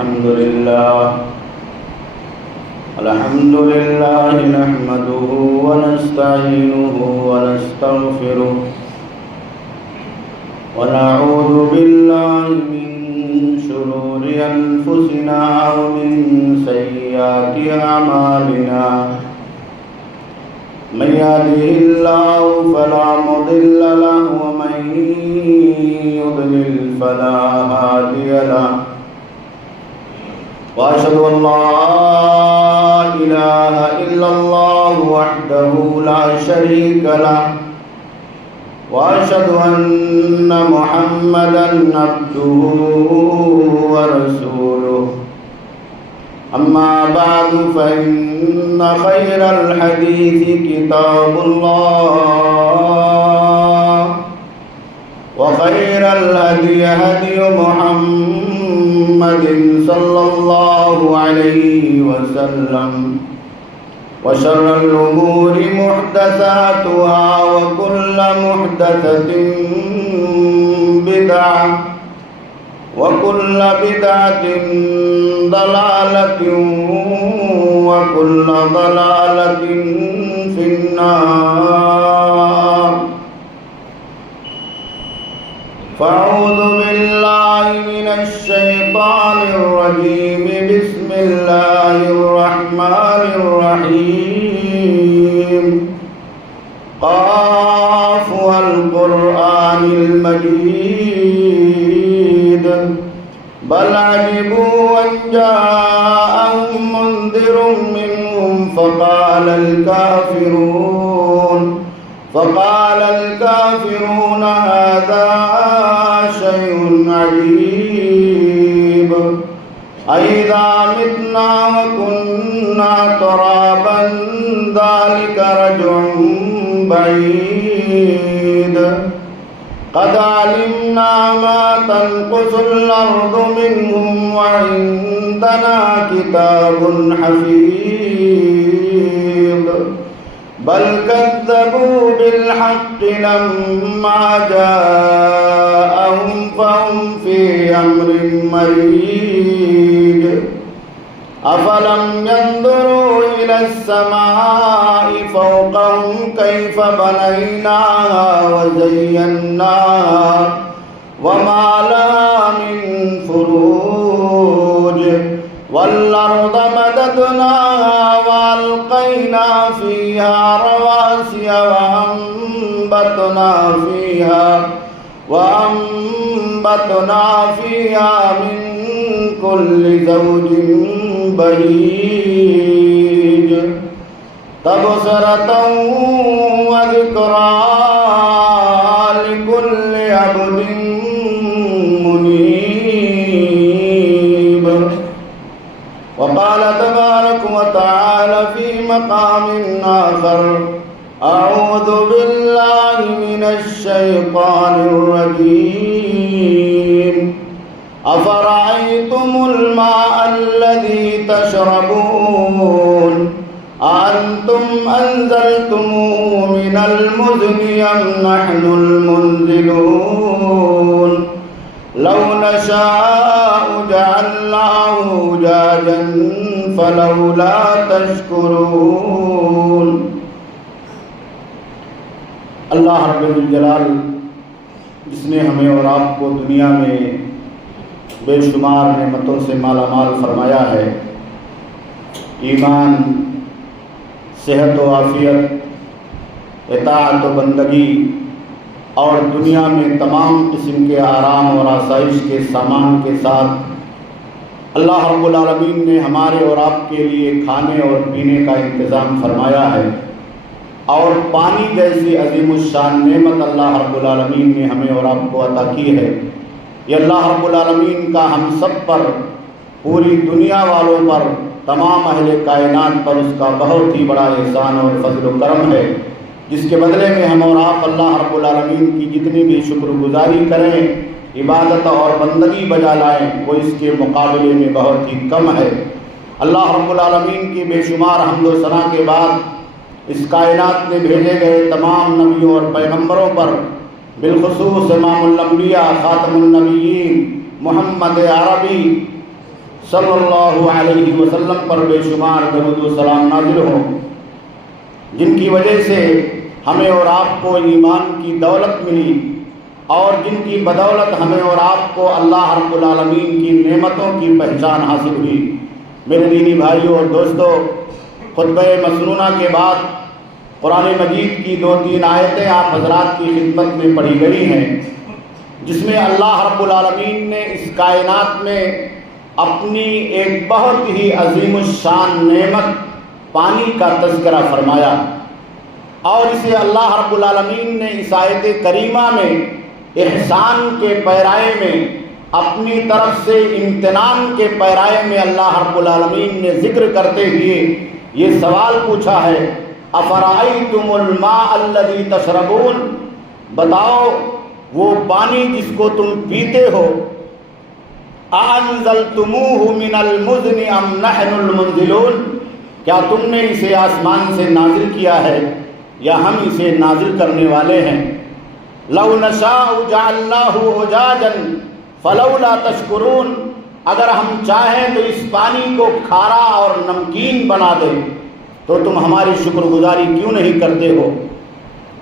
الحمد لله نحمده ونستعينه ونستغفره ونعوذ بالله من شرور أنفسنا ومن سيئات أعمالنا من يهده الله فلا مضل له ومن يضلل فلا هادي له وأشهد أن لا إله إلا الله وحده لا شريك له وأشهد أن محمدا عبده ورسوله أما بعد فإن خير الحديث كتاب الله وخير الهدي هدي محمد صلى الله عليه وسلم وشر الأمور محدثاتها وكل محدثة بدعة وكل بدعة ضلالة وكل ضلالة في النار فأعوذ بالله من الشيطان الرجيم بسم الله الرحمن الرحيم قاف والقرآن المجيد بل عجبوا أن جاءهم منذر منهم فقال الكافرون هذا شيء عجيب أإذا متنا وكنا ترابا ذلك رجع بعيد قد علمنا ما تنقص الأرض منهم وعندنا كتاب حفيظ بل كذبوا بالحق لما جاءهم فهم في أمر مريج أفلم ينظروا إلى السماء فوقهم كيف بنيناها وزيناها وما لها من فروج والأرض مددناها وألقينا فيها رواسي وأنبتنا فيها من كل زوج بهيج تبصرة وذكرى لكل عبد منيب وقال تبارك وتعالى في مقام آخر أعوذ بالله من الشيطان الرجيم أفرأيتم الماء الذي تشربون أأنتم أنزلتموه من المزن أم نحن المنزلون لو نشاء جعلناه أجاجا فلولا تشكرون اللہ رب الجلال جس نے ہمیں اور آپ کو دنیا میں بے شمار نعمتوں سے مالا مال فرمایا ہے، ایمان، صحت و عافیت، اطاعت و بندگی اور دنیا میں تمام قسم کے آرام اور آسائش کے سامان کے ساتھ اللہ رب العالمین نے ہمارے اور آپ کے لیے کھانے اور پینے کا انتظام فرمایا ہے، اور پانی جیسی عظیم الشان نعمت اللہ رب العالمین نے ہمیں اور آپ کو عطا کی ہے۔ یہ اللہ رب العالمین کا ہم سب پر، پوری دنیا والوں پر، تمام اہل کائنات پر اس کا بہت ہی بڑا احسان اور فضل و کرم ہے، جس کے بدلے میں ہم اور آپ اللہ رب العالمین کی جتنی بھی شکر گزاری کریں، عبادت اور بندگی بجا لائیں، وہ اس کے مقابلے میں بہت ہی کم ہے۔ اللہ رب العالمین کی بے شمار حمد و ثنا کے بعد اس کائنات میں بھیجے گئے تمام نبیوں اور پیغمبروں پر بالخصوص امام الانبیاء خاتم النبیین محمد عربی صلی اللہ علیہ وسلم پر بے شمار درود و سلام نازل ہوں، جن کی وجہ سے ہمیں اور آپ کو ایمان کی دولت ملی اور جن کی بدولت ہمیں اور آپ کو اللہ رب العالمین کی نعمتوں کی پہچان حاصل ہوئی۔ میرے دینی بھائیوں اور دوستو، خطبہ مسنونہ کے بعد قرآن مجید کی 2-3 آیتیں آپ حضرات کی خدمت میں پڑھی گئی ہیں، جس میں اللہ رب العالمین نے اس کائنات میں اپنی ایک بہت ہی عظیم الشان نعمت پانی کا تذکرہ فرمایا، اور اسے اللہ رب العالمین نے اس آیت کریمہ میں احسان کے پیرائے میں، اپنی طرف سے امتنان کے پیرائے میں اللہ رب العالمین نے ذکر کرتے ہوئے یہ سوال پوچھا ہے، افرأیتم الماء الذی تشربون، بتاؤ وہ پانی جس کو تم پیتے ہو، اانزلتموہ من المزن ام نحن المنزلون، کیا تم نے اسے آسمان سے نازل کیا ہے یا ہم اسے نازل کرنے والے ہیں؟ لو نشاء جعلناہ اجاجا فلولا تشکرون، اگر ہم چاہیں تو اس پانی کو کھارا اور نمکین بنا دیں تو تم ہماری شکر گزاری کیوں نہیں کرتے ہو؟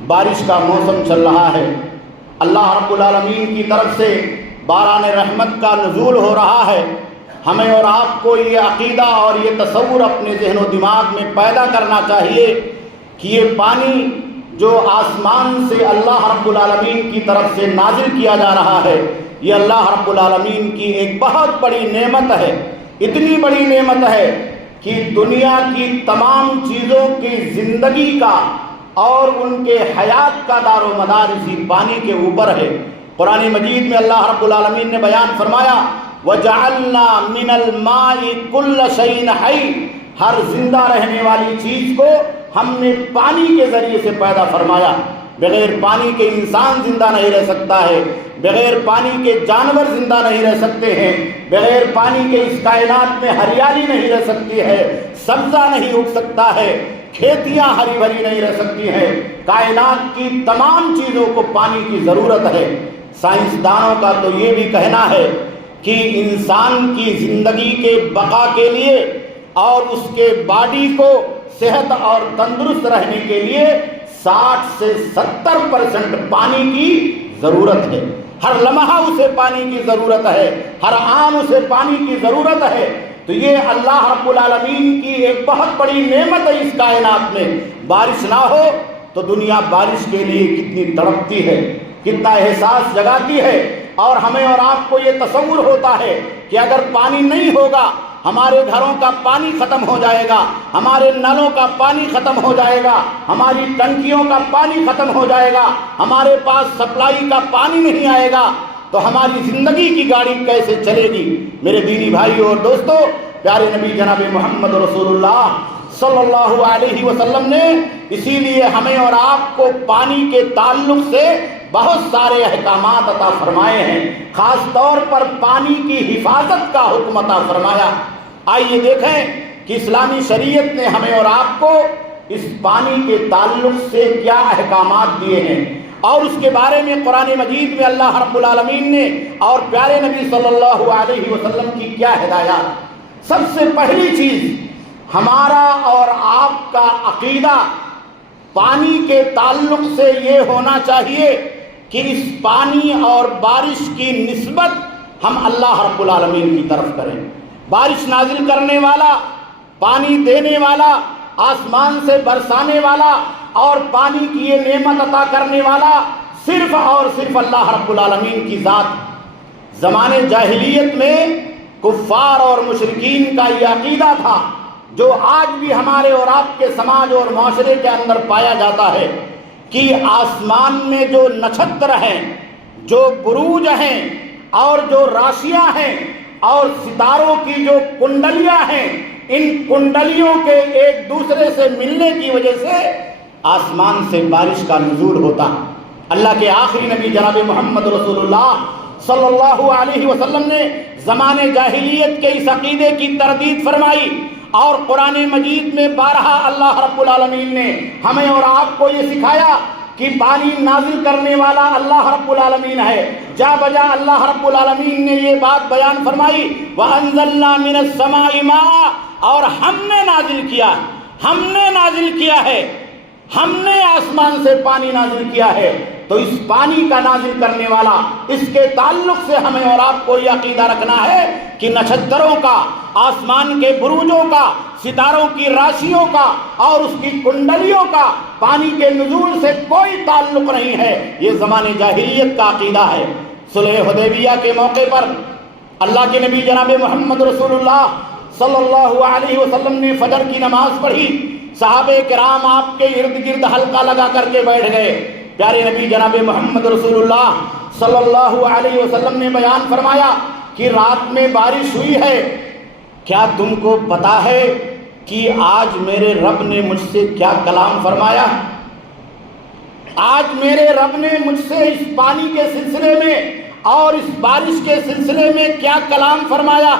بارش کا موسم چل رہا ہے، اللہ رب العالمین کی طرف سے باران رحمت کا نزول ہو رہا ہے۔ ہمیں اور آپ کو یہ عقیدہ اور یہ تصور اپنے ذہن و دماغ میں پیدا کرنا چاہیے کہ یہ پانی جو آسمان سے اللہ رب العالمین کی طرف سے نازل کیا جا رہا ہے، یہ اللہ رب العالمین کی ایک بہت بڑی نعمت ہے، اتنی بڑی نعمت ہے کہ دنیا کی تمام چیزوں کی زندگی کا اور ان کے حیات کا دار و مدار اسی پانی کے اوپر ہے۔ قرآن مجید میں اللہ رب العالمین نے بیان فرمایا، وَجَعَلْنَا مِنَ الْمَاءِ كُلَّ شَيْءٍ حَيٍّ، ہر زندہ رہنے والی چیز کو ہم نے پانی کے ذریعے سے پیدا فرمایا۔ بغیر پانی کے انسان زندہ نہیں رہ سکتا ہے، بغیر پانی کے جانور زندہ نہیں رہ سکتے ہیں، بغیر پانی کے اس کائنات میں ہریالی نہیں رہ سکتی ہے، سبزہ نہیں اگ سکتا ہے، کھیتیاں ہری بھری نہیں رہ سکتی ہیں۔ کائنات کی تمام چیزوں کو پانی کی ضرورت ہے۔ سائنسدانوں کا تو یہ بھی کہنا ہے کہ انسان کی زندگی کے بقا کے لیے اور اس کے باڈی کو صحت اور تندرست رہنے کے لیے 60 سے 70% پانی کی ضرورت ہے۔ ہر لمحہ اسے پانی کی ضرورت ہے، ہر آن اسے پانی کی ضرورت ہے۔ تو یہ اللہ رب العالمین کی ایک بہت بڑی نعمت ہے اس کائنات میں۔ بارش نہ ہو تو دنیا بارش کے لیے کتنی تڑپتی ہے، کتنا احساس جگاتی ہے، اور ہمیں اور آپ کو یہ تصور ہوتا ہے کہ اگر پانی نہیں ہوگا ہمارے گھروں کا پانی ختم ہو جائے گا، ہمارے نلوں کا پانی ختم ہو جائے گا، ہماری ٹنکیوں کا پانی ختم ہو جائے گا، ہمارے پاس سپلائی کا پانی نہیں آئے گا، تو ہماری زندگی کی گاڑی کیسے چلے گی؟ میرے دینی بھائیوں اور دوستو، پیارے نبی جناب محمد رسول اللہ صلی اللہ علیہ وسلم نے اسی لیے ہمیں اور آپ کو پانی کے تعلق سے بہت سارے احکامات عطا فرمائے ہیں، خاص طور پر پانی کی حفاظت کا حکم عطا فرمایا۔ آئیے دیکھیں کہ اسلامی شریعت نے ہمیں اور آپ کو اس پانی کے تعلق سے کیا احکامات دیے ہیں، اور اس کے بارے میں قرآن مجید میں اللہ رب العالمین نے اور پیارے نبی صلی اللہ علیہ وسلم کی کیا ہدایات۔ سب سے پہلی چیز ہمارا اور آپ کا عقیدہ پانی کے تعلق سے یہ ہونا چاہیے کہ اس پانی اور بارش کی نسبت ہم اللہ رب العالمین کی طرف کریں۔ بارش نازل کرنے والا، پانی دینے والا، آسمان سے برسانے والا اور پانی کی یہ نعمت عطا کرنے والا صرف اور صرف اللہ رب العالمین کی ذات۔ زمانے جاہلیت میں کفار اور مشرکین کا یہ عقیدہ تھا جو آج بھی ہمارے اور آپ کے سماج اور معاشرے کے اندر پایا جاتا ہے کہ آسمان میں جو نچھتر ہیں، جو بروج ہیں اور جو راشیاں ہیں اور ستاروں کی جو کنڈلیاں ہیں، ان کنڈلیوں کے ایک دوسرے سے ملنے کی وجہ سے آسمان سے بارش کا نزول ہوتا۔ اللہ کے آخری نبی جناب محمد رسول اللہ صلی اللہ علیہ وسلم نے زمانے جاہلیت کے اس عقیدے کی تردید فرمائی، اور قرآن مجید میں بارہا اللہ رب العالمین نے ہمیں اور آپ کو یہ سکھایا کہ پانی نازل کرنے والا اللہ رب العالمین ہے، جا بجا اللہ رب العالمین نے یہ بات بیان فرمائی، وَأَنزَلْنَا مِنَ السَّمَاءِ مَاءً، اور ہم نے نازل کیا ہے، ہم نے آسمان سے پانی نازل کیا ہے۔ تو اس پانی کا نازل کرنے والا، اس کے تعلق سے ہمیں اور آپ کو یہ عقیدہ رکھنا ہے کہ نچھتروں کا، آسمان کے بروجوں کا، ستاروں کی راشیوں کا اور اس کی کنڈلیوں کا پانی کے نزول سے کوئی تعلق نہیں ہے۔ یہ زمانے جاہلیت کا عقیدہ ہے۔ صلح حدیبیہ کے موقع پر اللہ کے نبی جناب محمد رسول اللہ صلی اللہ علیہ وسلم نے فجر کی نماز پڑھی، صحابہ کرام آپ کے ارد گرد حلقہ لگا کر کے بیٹھ گئے۔ پیارے نبی جناب محمد رسول اللہ صلی اللہ علیہ وسلم نے بیان فرمایا کہ رات میں بارش ہوئی ہے، کیا تم کو پتا ہے کہ آج میرے رب نے مجھ سے کیا کلام فرمایا؟ آج میرے رب نے مجھ سے اس پانی کے سلسلے میں اور اس بارش کے سلسلے میں کیا کلام فرمایا؟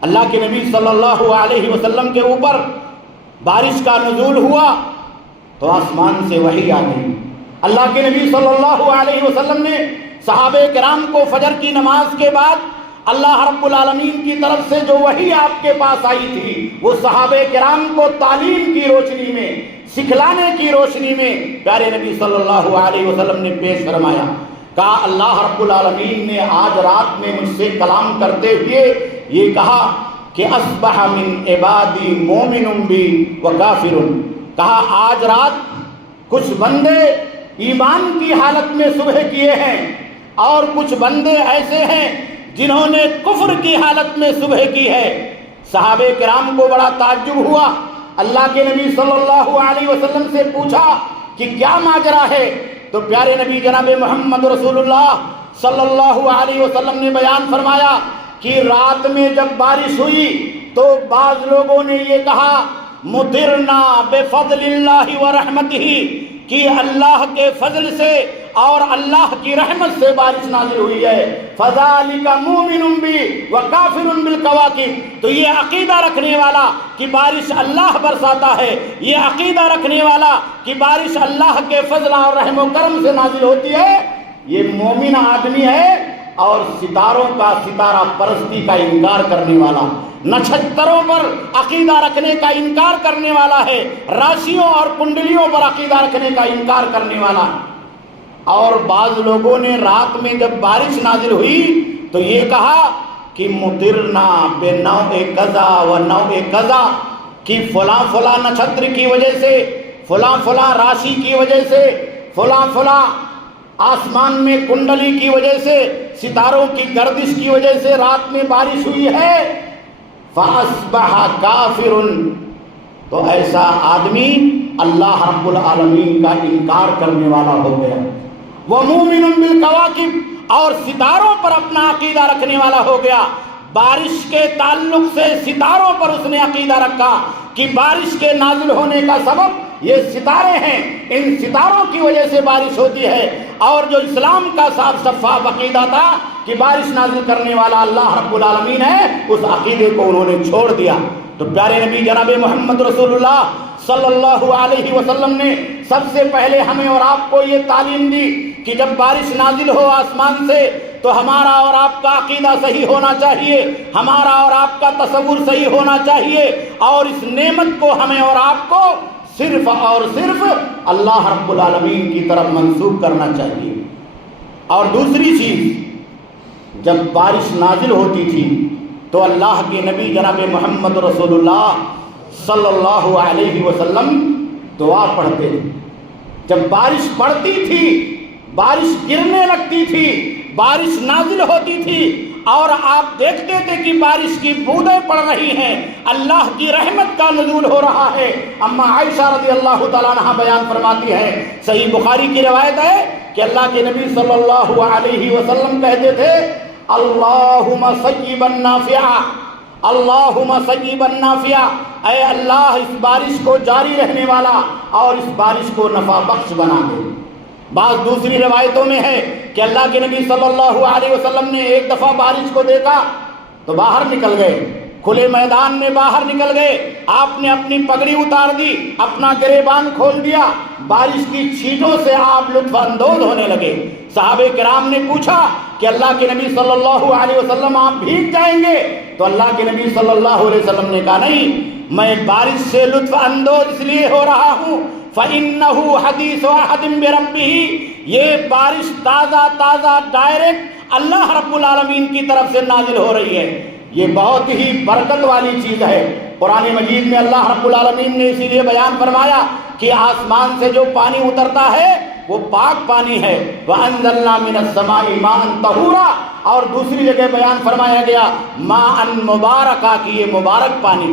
اللہ کے نبی صلی اللہ علیہ وسلم کے اوپر بارش کا نزول ہوا تو آسمان سے وحی آ گئی۔ اللہ کے نبی صلی اللہ علیہ وسلم نے صحابہ کرام کو فجر کی نماز کے بعد اللہ رب العالمین کی طرف سے جو وحی آپ کے پاس آئی تھی، وہ صحابہ کرام کو تعلیم کی روشنی میں، سکھلانے کی روشنی میں پیارے نبی صلی اللہ علیہ وسلم نے پیش فرمایا۔ کہا اللہ رب العالمین نے آج رات میں مجھ سے کلام کرتے ہوئے یہ کہا کہ اصبح من عبادی مومن بی وکافر۔ کہا آج رات کچھ بندے ایمان کی حالت میں صبح کیے ہیں اور کچھ بندے ایسے ہیں جنہوں نے کفر کی حالت میں صبح کی ہے۔ صحابہ کرام کو بڑا تعجب ہوا، اللہ کے نبی صلی اللہ علیہ وسلم سے پوچھا کہ کیا ماجرا ہے؟ تو پیارے نبی جناب محمد رسول اللہ صلی اللہ علیہ وسلم نے بیان فرمایا کہ رات میں جب بارش ہوئی تو بعض لوگوں نے یہ کہا مطرنا بفضل اللہ ورحمتہ، کہ اللہ کے فضل سے اور اللہ کی رحمت سے بارش نازل ہوئی ہے۔ فذالک مومن بی وکافر بالکواکب۔ تو یہ عقیدہ رکھنے والا کہ بارش اللہ برساتا ہے، یہ عقیدہ رکھنے والا کہ بارش اللہ کے فضل اور رحم و کرم سے نازل ہوتی ہے، یہ مومن آدمی ہے۔ اور ستاروں کا، ستارہ پرستی کا انکار کرنے والا، نچھتروں پر عقیدہ رکھنے کا انکار کرنے والا ہے، راشیوں اور کنڈلیوں پر عقیدہ رکھنے کا انکار کرنے والا۔ اور بعض لوگوں نے رات میں جب بارش نازل ہوئی تو یہ کہا کہ مطرنا بنوع کذا و نوع کذا، کہ فلاں فلاں نچھتر کی وجہ سے، فلاں فلاں راشی کی وجہ سے، فلاں فلاں آسمان میں کنڈلی کی وجہ سے، ستاروں کی گردش کی وجہ سے رات میں بارش ہوئی ہے۔ فَأَصْبَحَ كَافِرٌ، تو ایسا آدمی اللہ رب العالمین کا انکار کرنے والا ہو گیا۔ وَمُؤْمِنٌ بِالْكَوَاكِبِ، اور ستاروں پر اپنا عقیدہ رکھنے والا ہو گیا۔ بارش کے تعلق سے ستاروں پر اس نے عقیدہ رکھا کہ بارش کے نازل ہونے کا سبب یہ ستارے ہیں، ان ستاروں کی وجہ سے بارش ہوتی ہے۔ اور جو اسلام کا صاف شفاف عقیدہ تھا کہ بارش نازل کرنے والا اللہ رب العالمین ہے، اس عقیدے کو انہوں نے چھوڑ دیا۔ تو پیارے نبی جناب محمد رسول اللہ صلی اللہ علیہ وسلم نے سب سے پہلے ہمیں اور آپ کو یہ تعلیم دی کہ جب بارش نازل ہو آسمان سے تو ہمارا اور آپ کا عقیدہ صحیح ہونا چاہیے، ہمارا اور آپ کا تصور صحیح ہونا چاہیے، اور اس نعمت کو ہمیں اور آپ کو صرف اور صرف اللہ رب العالمین کی طرف منسوب کرنا چاہیے۔ اور دوسری چیز، جب بارش نازل ہوتی تھی تو اللہ کے نبی جناب محمد رسول اللہ صلی اللہ علیہ وسلم دعا پڑھتے تھے۔ جب بارش پڑتی تھی، بارش گرنے لگتی تھی، بارش نازل ہوتی تھی اور آپ دیکھتے تھے کہ بارش کی بوندیں پڑ رہی ہیں، اللہ کی رحمت کا نزول ہو رہا ہے۔ اما عائشہ رضی اللہ تعالیٰ عنہ بیان فرماتی ہے، صحیح بخاری کی روایت ہے کہ اللہ کے نبی صلی اللہ علیہ وسلم کہتے تھے اللہم صیبا نافعا، اللہم صیبا نافعا، اے اللہ اس بارش کو جاری رہنے والا اور اس بارش کو نفع بخش بنا دے۔ بعض دوسری روایتوں میں ہے کہ اللہ کے نبی صلی اللہ علیہ وسلم نے ایک دفعہ بارش کو دیکھا تو باہر نکل گئے، کھلے میدان میں باہر نکل گئے، آپ نے اپنی پگڑی اتار دی، اپنا گریبان کھول دیا، بارش کی چھینٹوں سے آپ لطف اندوز ہونے لگے۔ صحابہ کرام نے پوچھا کہ اللہ کے نبی صلی اللہ علیہ وسلم آپ بھیگ جائیں گے؟ تو اللہ کے نبی صلی اللہ علیہ وسلم نے کہا نہیں، میں بارش سے لطف اندوز اس لیے ہو رہا ہوں فَإِنَّهُ حَدِيثُ أَحَدٍ بِرَبِّهِ، یہ بارش تازہ ڈائریکٹ اللہ رب العالمین کی طرف سے نازل ہو رہی ہے، یہ بہت ہی برکت والی چیز ہے۔ قرآن مجید میں اللہ رب العالمین نے اسی لیے بیان فرمایا کہ آسمان سے جو پانی اترتا ہے وہ پاک پانی ہے، وَأَنزَلْنَا مِنَ السَّمَاءِ مَاءً طَهُورًا، اور دوسری جگہ بیان فرمایا گیا مَاءً مُبَارَكًا، کہ یہ مبارک پانی۔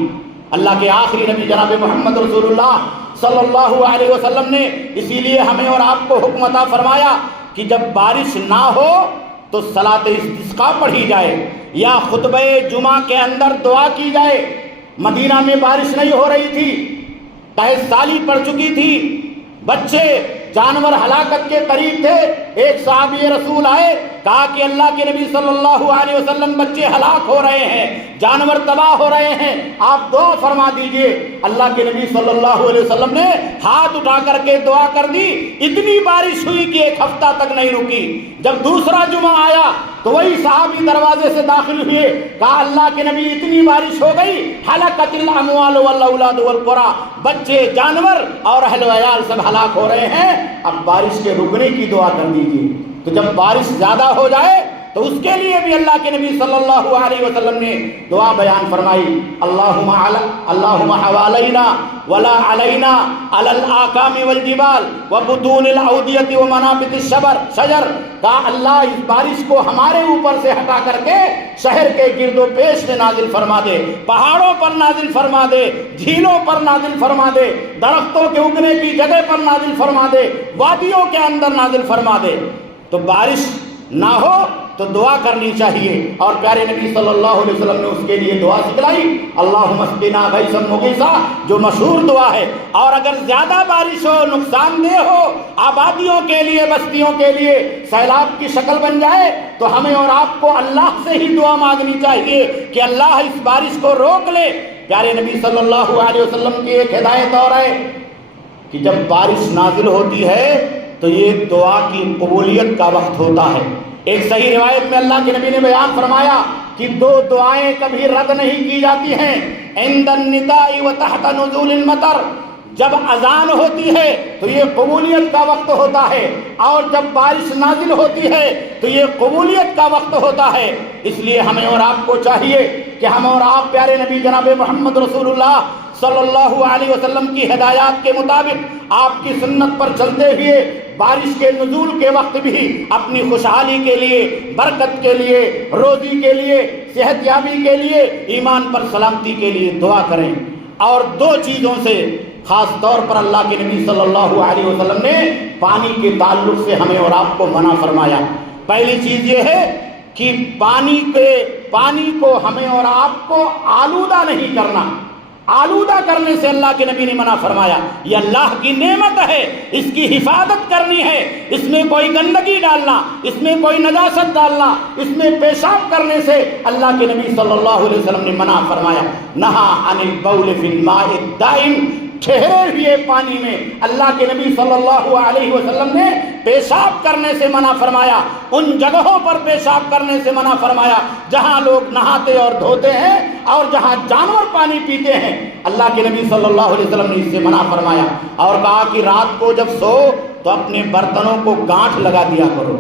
اللہ کے آخری نبی جناب محمد رسول اللہ صلی اللہ علیہ وسلم نے اسی لیے ہمیں اور آپ کو حکم عطا فرمایا کہ جب بارش نہ ہو تو صلاۃ استسقاء پڑھی جائے یا خطبہ جمعہ کے اندر دعا کی جائے۔ مدینہ میں بارش نہیں ہو رہی تھی، قحط سالی پڑ چکی تھی، بچے جانور ہلاکت کے قریب تھے۔ ایک صحابی رسول آئے، کہا کہ اللہ کے نبی صلی اللہ علیہ وسلم بچے ہلاک ہو رہے ہیں، جانور تباہ ہو رہے ہیں، آپ دعا فرما دیجئے۔ اللہ کے نبی صلی اللہ علیہ وسلم نے ہاتھ اٹھا کر کے دعا کر دی، اتنی بارش ہوئی کہ ایک ہفتہ تک نہیں رکی۔ جب دوسرا جمعہ آیا تو وہی صحابی دروازے سے داخل ہوئے، کہا اللہ کے نبی اتنی بارش ہو گئی، ہلکت الاموال والاولاد والقرى، بچے جانور اور اہل وعیال سب ہلاک ہو رہے ہیں، اب بارش کے رکنے کی دعا کر دیجیے۔ تو جب بارش زیادہ ہو جائے تو اس کے لیے بھی اللہ کے نبی صلی اللہ علیہ وسلم نے دعا بیان فرمائی، اللہم حوالینا ولا علینا علی الاکام والجبال وبطون الاودیۃ ومنابت الشجر، کہا اللہ اس بارش کو ہمارے اوپر سے ہٹا کر کے شہر کے گرد و پیش میں نازل فرما دے، پہاڑوں پر نازل فرما دے، جھیلوں پر نازل فرما دے، درختوں کے اگنے کی جگہ پر نازل فرما دے، وادیوں کے اندر نازل فرما دے۔ تو بارش نہ ہو تو دعا کرنی چاہیے، اور پیارے نبی صلی اللہ علیہ وسلم نے اس کے لیے دعا سکھلائی، اللہم اسقنا غیثا مغیثا، جو مشہور دعا ہے۔ اور اگر زیادہ بارش ہو، نقصان دہ ہو، آبادیوں کے لیے، بستیوں کے لیے سیلاب کی شکل بن جائے، تو ہمیں اور آپ کو اللہ سے ہی دعا مانگنی چاہیے کہ اللہ اس بارش کو روک لے۔ پیارے نبی صلی اللہ علیہ وسلم کی ایک ہدایت اور ہے کہ جب بارش نازل ہوتی ہے تو یہ دعا کی قبولیت کا وقت ہوتا ہے۔ ایک صحیح روایت میں اللہ کے نبی نے بیان فرمایا کہ دو دعائیں کبھی رد نہیں کی جاتی ہیں، عند النداء و تحت نزول المطر، جب اذان ہوتی ہے تو یہ قبولیت کا وقت ہوتا ہے، اور جب بارش نازل ہوتی ہے تو یہ قبولیت کا وقت ہوتا ہے۔ اس لیے ہمیں اور آپ کو چاہیے کہ ہم اور آپ پیارے نبی جناب محمد رسول اللہ صلی اللہ علیہ وسلم کی ہدایات کے مطابق، آپ کی سنت پر چلتے ہوئے بارش کے نزول کے وقت بھی اپنی خوشحالی کے لیے، برکت کے لیے، روزی کے لیے، صحت یابی کے لیے، ایمان پر سلامتی کے لیے دعا کریں۔ اور دو چیزوں سے خاص طور پر اللہ کے نبی صلی اللہ علیہ وسلم نے پانی کے تعلق سے ہمیں اور آپ کو منع فرمایا۔ پہلی چیز یہ ہے کہ پانی کو ہمیں اور آپ کو آلودہ نہیں کرنا، آلودہ کرنے سے اللہ کے نبی نے منع فرمایا۔ یہ اللہ کی نعمت ہے، اس کی حفاظت کرنی ہے، اس میں کوئی گندگی ڈالنا، اس میں کوئی نجاست ڈالنا، اس میں پیشاب کرنے سے اللہ کے نبی صلی اللہ علیہ وسلم نے منع فرمایا۔ نہا عن البول فی الماء الدائم، ٹھہرے ہوئے پانی میں اللہ کے نبی صلی اللہ علیہ وسلم نے پیشاب کرنے سے منع فرمایا، ان جگہوں پر پیشاب کرنے سے منع فرمایا جہاں لوگ نہاتے اور دھوتے ہیں اور جہاں جانور پانی پیتے ہیں۔ اللہ کے نبی صلی اللہ علیہ وسلم نے اس سے منع فرمایا، اور کہا کہ رات کو جب سو تو اپنے برتنوں کو گانٹھ لگا دیا کرو،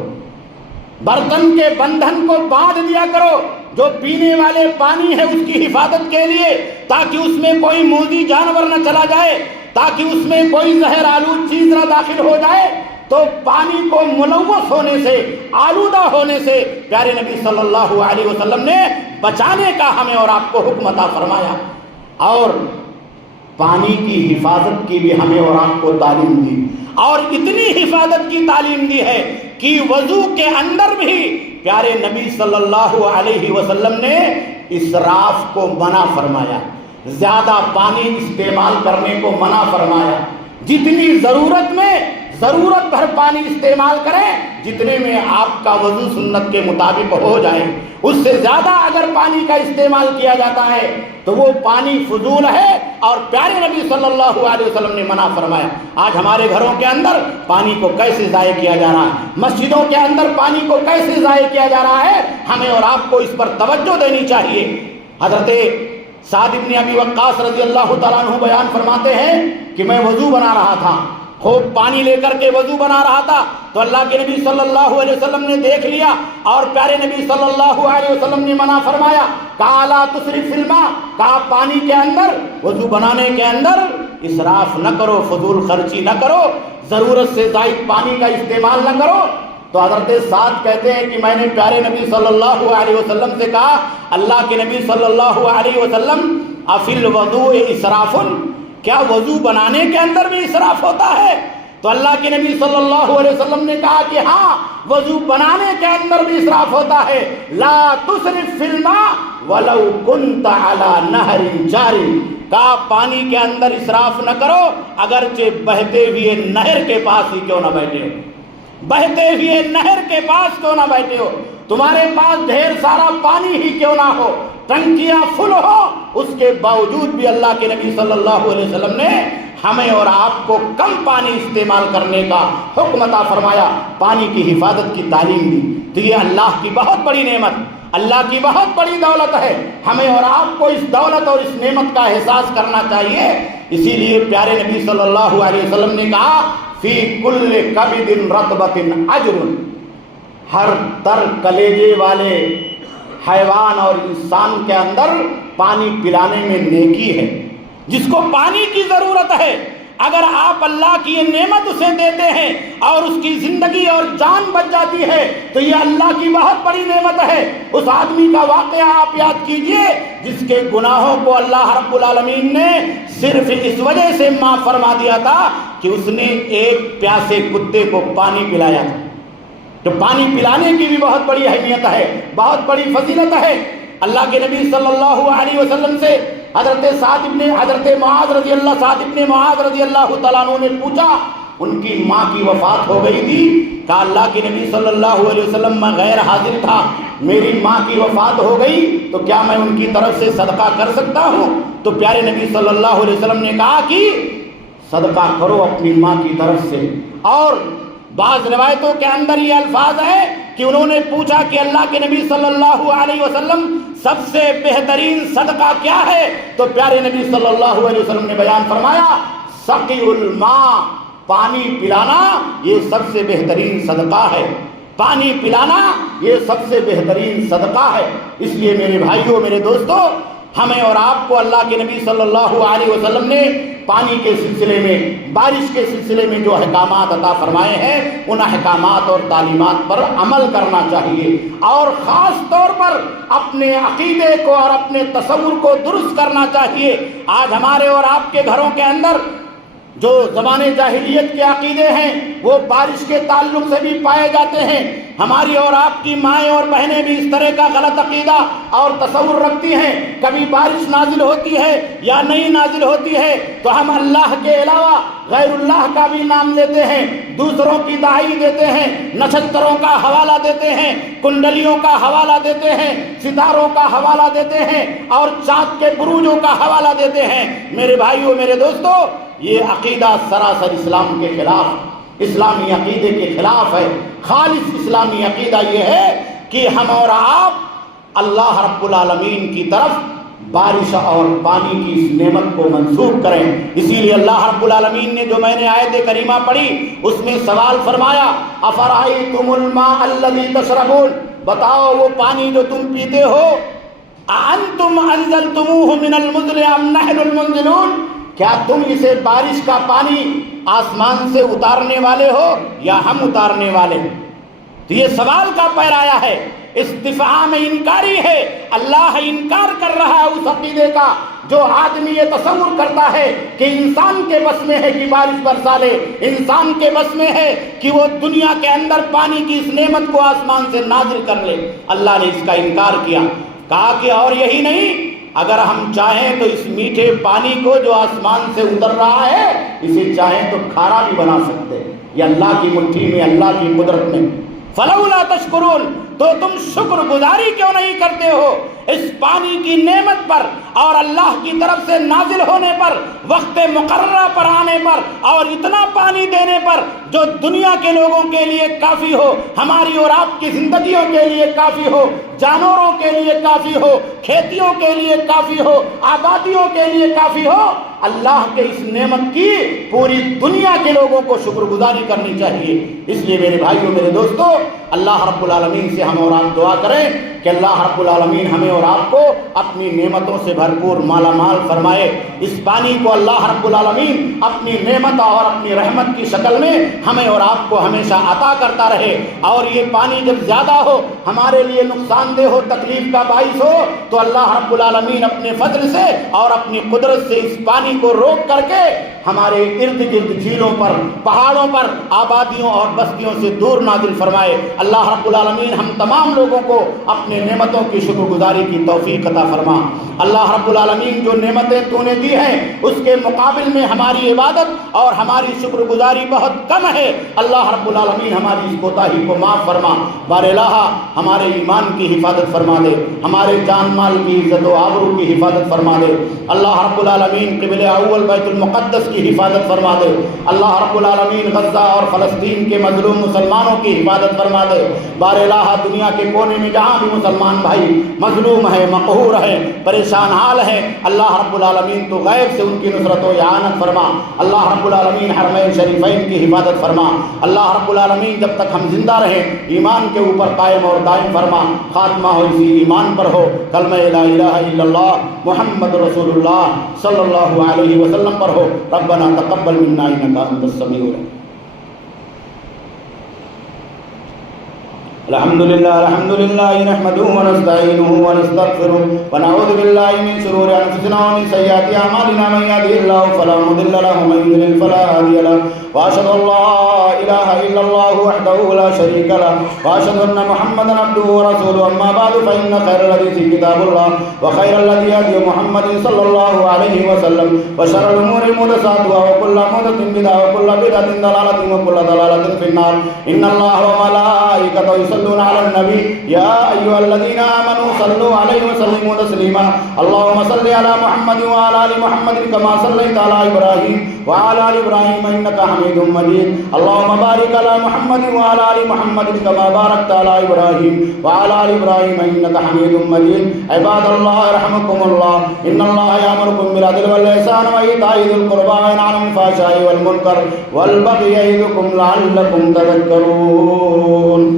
برتن کے بندھن کو باندھ دیا کرو، جو پینے والے پانی ہے اس کی حفاظت کے لیے، تاکہ اس میں کوئی موذی جانور نہ چلا جائے، تاکہ اس میں کوئی زہر آلود چیز نہ داخل ہو جائے۔ تو پانی کو ملوث ہونے سے، آلودہ ہونے سے پیارے نبی صلی اللہ علیہ وسلم نے بچانے کا ہمیں اور آپ کو حکم عطا فرمایا، اور پانی کی حفاظت کی بھی ہمیں اور آپ کو تعلیم دی، اور اتنی حفاظت کی تعلیم دی ہے کہ وضو کے اندر بھی پیارے نبی صلی اللہ علیہ وسلم نے اسراف کو منع فرمایا، زیادہ پانی استعمال کرنے کو منع فرمایا، جتنی ضرورت میں ضرورت بھر پانی استعمال کریں جتنے میں آپ کا وضو سنت کے مطابق ہو جائے. اس سے زیادہ اگر پانی کا استعمال کیا جاتا ہے تو وہ پانی فضول ہے اور پیارے نبی صلی اللہ علیہ وسلم نے منع فرمایا. آج ہمارے گھروں کے اندر پانی کو کیسے ضائع کیا جا رہا ہے, مسجدوں کے اندر پانی کو کیسے ضائع کیا جا رہا ہے, ہمیں اور آپ کو اس پر توجہ دینی چاہیے. حضرت سعد بن ابی وقاص رضی اللہ تعالیٰ عنہ بیان فرماتے ہیں کہ میں وضو بنا رہا تھا, خوب پانی لے کر کے وضو بنا رہا تھا تو اللہ کے نبی صلی اللہ علیہ وسلم نے دیکھ لیا اور پیارے نبی صلی اللہ علیہ وسلم نے منع فرمایا, کہا لا تسرف فی الماء, کہا پانی کے اندر, وضو بنانے کے اندر اسراف نہ کرو, فضول خرچی نہ کرو, ضرورت سے زائد پانی کا استعمال نہ کرو. تو حضرت سعد کہتے ہیں کہ میں نے پیارے نبی صلی اللہ علیہ وسلم سے کہا, اللہ کے نبی صلی اللہ علیہ وسلم افی الوضوء اسراف, کیا وضو بنانے کے اندر بھی اسراف ہوتا ہے؟ تو اللہ کے نبی صلی اللہ علیہ وسلم نے کہا کہ ہاں, وضو بنانے کے اندر بھی اسراف ہوتا ہے. لا تسرف فی الماء ولو کنت علی نہر جاری, کہا پانی کے اندر اسراف نہ کرو اگرچہ بہتے ہوئے نہر کے پاس ہی کیوں نہ بیٹھے ہو, بہتے ہوئے نہر کے پاس کیوں نہ بیٹھے ہو, تمہارے پاس ڈھیر سارا پانی ہی کیوں نہ ہو, ٹنکیاں فل ہو, اس کے باوجود بھی اللہ کے نبی صلی اللہ علیہ وسلم نے ہمیں اور آپ کو کم پانی استعمال کرنے کا حکم عطا فرمایا, پانی کی حفاظت کی تعلیم دی. تو یہ اللہ کی بہت بڑی نعمت, اللہ کی بہت بڑی دولت ہے, ہمیں اور آپ کو اس دولت اور اس نعمت کا احساس کرنا چاہیے. اسی لیے پیارے نبی صلی اللہ علیہ وسلم نے کہا فی کل کبد رطبۃ اجر, ہر تر کلیجے والے حیوان اور انسان کے اندر پانی پلانے میں نیکی ہے. جس کو پانی کی ضرورت ہے, اگر آپ اللہ کی یہ نعمت اسے دیتے ہیں اور اس کی زندگی اور جان بچ جاتی ہے تو یہ اللہ کی بہت بڑی نعمت ہے. اس آدمی کا واقعہ آپ یاد کیجئے جس کے گناہوں کو اللہ رب العالمین نے صرف اس وجہ سے معاف فرما دیا تھا کہ اس نے ایک پیاسے کتے کو پانی پلایا تھا. تو پانی پلانے کی بھی بہت بڑی اہمیت ہے, بہت بڑی فضیلت ہے. اللہ کے نبی صلی اللہ علیہ وسلم سے حضرت معاذ رضی اللہ تعالیٰ عنہ نے پوچھا, ان کی ماں کی وفات ہو گئی تھی, کہا اللہ کے نبی صلی اللہ علیہ وسلم میں غیر حاضر تھا, میری ماں کی وفات ہو گئی تو کیا میں ان کی طرف سے صدقہ کر سکتا ہوں؟ تو پیارے نبی صلی اللہ علیہ وسلم نے کہا کہ صدقہ کرو اپنی ماں کی طرف سے. اور بعض روایتوں کے اندر یہ الفاظ ہے کہ انہوں نے پوچھا کہ اللہ کے نبی صلی اللہ علیہ وسلم سب سے بہترین صدقہ کیا ہے؟ تو پیارے نبی صلی اللہ علیہ وسلم نے بیان فرمایا سقی الماء, پانی پلانا یہ سب سے بہترین صدقہ ہے, پانی پلانا یہ سب سے بہترین صدقہ ہے. اس لیے میرے بھائیوں, میرے دوستوں, ہمیں اور آپ کو اللہ کے نبی صلی اللہ علیہ وسلم نے پانی کے سلسلے میں, بارش کے سلسلے میں جو احکامات عطا فرمائے ہیں ان احکامات اور تعلیمات پر عمل کرنا چاہیے, اور خاص طور پر اپنے عقیدے کو اور اپنے تصور کو درست کرنا چاہیے. آج ہمارے اور آپ کے گھروں کے اندر جو زمانے جاہلیت کے عقیدے ہیں وہ بارش کے تعلق سے بھی پائے جاتے ہیں. ہماری اور آپ کی مائیں اور بہنیں بھی اس طرح کا غلط عقیدہ اور تصور رکھتی ہیں, کبھی بارش نازل ہوتی ہے یا نہیں نازل ہوتی ہے تو ہم اللہ کے علاوہ غیر اللہ کا بھی نام لیتے ہیں, دوسروں کی دعائی دیتے ہیں, نچھتروں کا حوالہ دیتے ہیں, کنڈلیوں کا حوالہ دیتے ہیں, ستاروں کا حوالہ دیتے ہیں اور چاند کے بروجوں کا حوالہ دیتے ہیں. میرے بھائیوں, میرے دوستوں, یہ عقیدہ سراسر اسلام کے خلاف, اسلامی عقیدے کے خلاف ہے. خالص اسلامی عقیدہ یہ ہے کہ ہم اور آپ اللہ رب العالمین کی طرف بارش اور پانی کی اس نعمت کو منسوخ کریں. اسی لیے اللہ رب العالمین نے جو میں نے آیت کریمہ پڑھی اس میں سوال فرمایا افرأیتم الماء الذی تشربون, بتاؤ وہ پانی جو تم پیتے ہو, اانتم انزلتموہ من المزن ام نحن المنزلون, کیا تم اسے بارش کا پانی آسمان سے اتارنے والے ہو یا ہم اتارنے والے ہیں؟ تو یہ سوال کا پیرایا ہے, استفہام انکاری ہے. اللہ انکار کر رہا ہے اس عقیدے کا جو آدمی یہ تصور کرتا ہے کہ انسان کے بس میں ہے کہ بارش برسا لے, انسان کے بس میں ہے کہ وہ دنیا کے اندر پانی کی اس نعمت کو آسمان سے نازل کر لے. اللہ نے اس کا انکار کیا, کہا کہ اور یہی نہیں, اگر ہم چاہیں تو اس میٹھے پانی کو جو آسمان سے اتر رہا ہے اسے چاہیں تو کھارا بھی بنا سکتے ہیں. یہ اللہ کی مٹھی میں، اللہ کی قدرت میں۔ فلولا تشکرون، تو تم شکر گزاری کیوں نہیں کرتے ہو اس پانی کی نعمت پر اور اللہ کی طرف سے نازل ہونے پر، وقت مقررہ پر آنے پر، اور اتنا پانی دینے پر جو دنیا کے لوگوں کے لیے کافی ہو، ہماری اور آپ کی زندگیوں کے لیے کافی ہو، جانوروں کے لیے کافی ہو، کھیتیوں کے لیے کافی ہو، آبادیوں کے لیے کافی ہو۔ اللہ کے اس نعمت کی پوری دنیا کے لوگوں کو شکر گزاری کرنی چاہیے۔ اس لیے میرے بھائیوں، میرے دوستو، اللہ رب العالمین سے ہم اور آپ دعا کریں کہ اللہ رب العالمین ہمیں اور آپ کو اپنی نعمتوں سے بھرپور مالا مال فرمائے۔ اس پانی کو اللہ رب العالمین اپنی نعمت اور اپنی رحمت کی شکل میں ہمیں اور آپ کو ہمیشہ عطا کرتا رہے، اور یہ پانی جب زیادہ ہو، ہمارے لیے نقصان دہ ہو، تکلیف کا باعث ہو، تو اللہ رب العالمین اپنے فضل سے اور اپنی قدرت سے اس پانی کو روک کر کے ہمارے ارد گرد جھیلوں پر، پہاڑوں پر، آبادیوں اور بستیوں سے دور نازل فرمائے۔ اللہ رب العالمین ہم تمام لوگوں کو اپنے نعمتوں کی شکر گزاری کی توفیق عطا فرما۔ اللہ رب العالمین جو نعمتیں تو نے دی ہیں اس کے مقابل میں ہماری عبادت اور ہماری شکر گزاری بہت کم ہے۔ اللہ رب العالمین ہماری اس کوتاہی کو معاف فرما۔ بار الہ ہمارے ایمان کی حفاظت فرما دے، ہمارے جان مال کی عزت و آبرو کی حفاظت فرما دے۔ اللہ رب العالمین قبلہ اول بیت المقدس کی حفاظت فرما دے۔ اللہ رب العالمین غزہ اور فلسطین کے مظلوم مسلمانوں کی حفاظت فرما دے۔ بار الہ دنیا کے کونے میں جہاں بھی مسلمان بھائی مظلوم ہے، مقہور ہے، پریشان حال ہے، اللہ رب العالمین تو غیب سے ان کی نصرت و اعانت فرما۔ اللہ رب العالمین حرمین شریفین کی حفاظت فرما۔ اللہ رب العالمین جب تک ہم زندہ رہیں ایمان کے اوپر قائم اور دائم فرما۔ خاتمہ ہو اسی ایمان پر ہو، کلمہ لا الہ الا اللہ محمد رسول اللہ صلی اللہ علیہ وسلم پر ہو۔ ربنا تقبل منا انک انت السمیع العلیم۔ الحمد لله نحمده ونستعينه ونستغفره ونعوذ بالله من شرور انفسنا ومن سيئات اعمالنا، من يهده الله فلا مضل له ومن يضلل فلا هادي له، واشهد ان لا اله الا الله وحده لا شريك له، واشهد ان محمدا عبده ورسوله، اما بعد فان خير الحديث كتاب الله وخير الهدي هدي محمد صلى الله عليه وسلم، وشر الامور محدثاتها وكل محدثة بدعة وكل بدعة ضلالة وكل ضلالة في النار۔ ان الله وملائكته يصلون على النبي يا ايها الذين امنوا صلوا عليه وسلموا تسليما۔ اللهم صل على محمد وعلى ال محمد كما صليت على ابراهيم وعلى ال ابراهيم انك حميد مجيد۔ اللهم بارك على محمد وعلى ال محمد كما باركت على ابراهيم وعلى ال ابراهيم انك حميد مجيد۔ عباد الله رحمكم الله، ان الله يأمركم بالعدل والإحسان وإيتاء ذي القربى وينهى عن الفحشاء والمنكر والبغي يعظكم لعلكم تذكرون۔